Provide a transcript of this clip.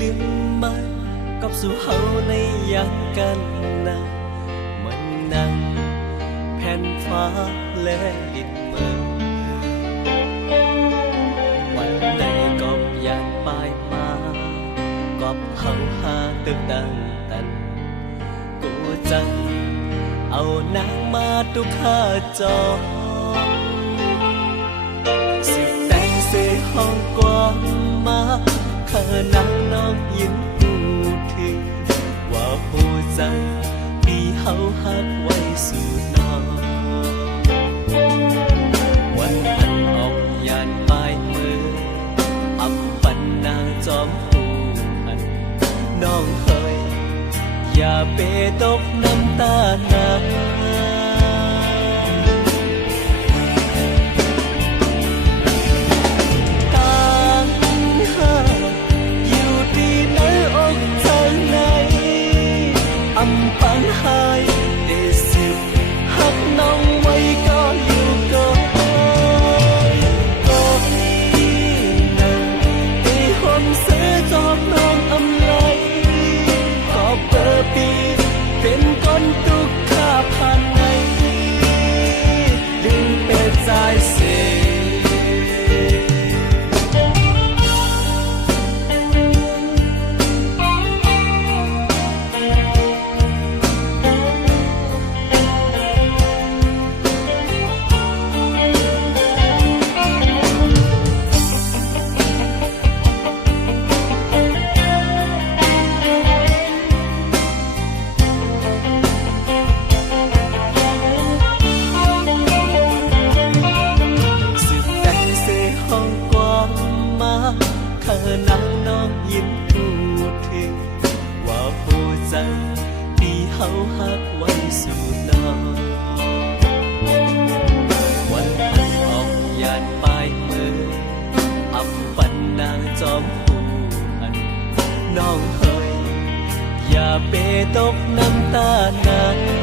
ลืมมันกับสู่เฮาในยามกันนะมันนั่งแผ่นฟ้าและดินเมืองวันไหนก็ยานปลายมาก็เฮาหาตึกดังตันกูจังเอานางมาตุกข้าจองสิแต่งเสห้องกว้างมาข้านางน้องยินหูถึงว่าหูจังที่เฮาหักไว้สู่น้องวันอันออกยานปลายมืออำปันนางจอมหูอันน้องเฮยอย่าเปตกน้ำตาหนาปัญหาได้สืบหักน้องไว้ก็อยู่ก็นั่งได้หอมเสือจอบน้องอำไลก็เปิดปีเป็นก้นตุกข้าผ่านในดึงเป็ดใจเสียนางน้องยิ้มพูดถึงว่าผู้จังที่เฮาหักไว้สู่น้องวันอันออกยานปลายมืออำปันนางจอมหูอันน้องเฮยอย่าเปตกน้ำตาหนา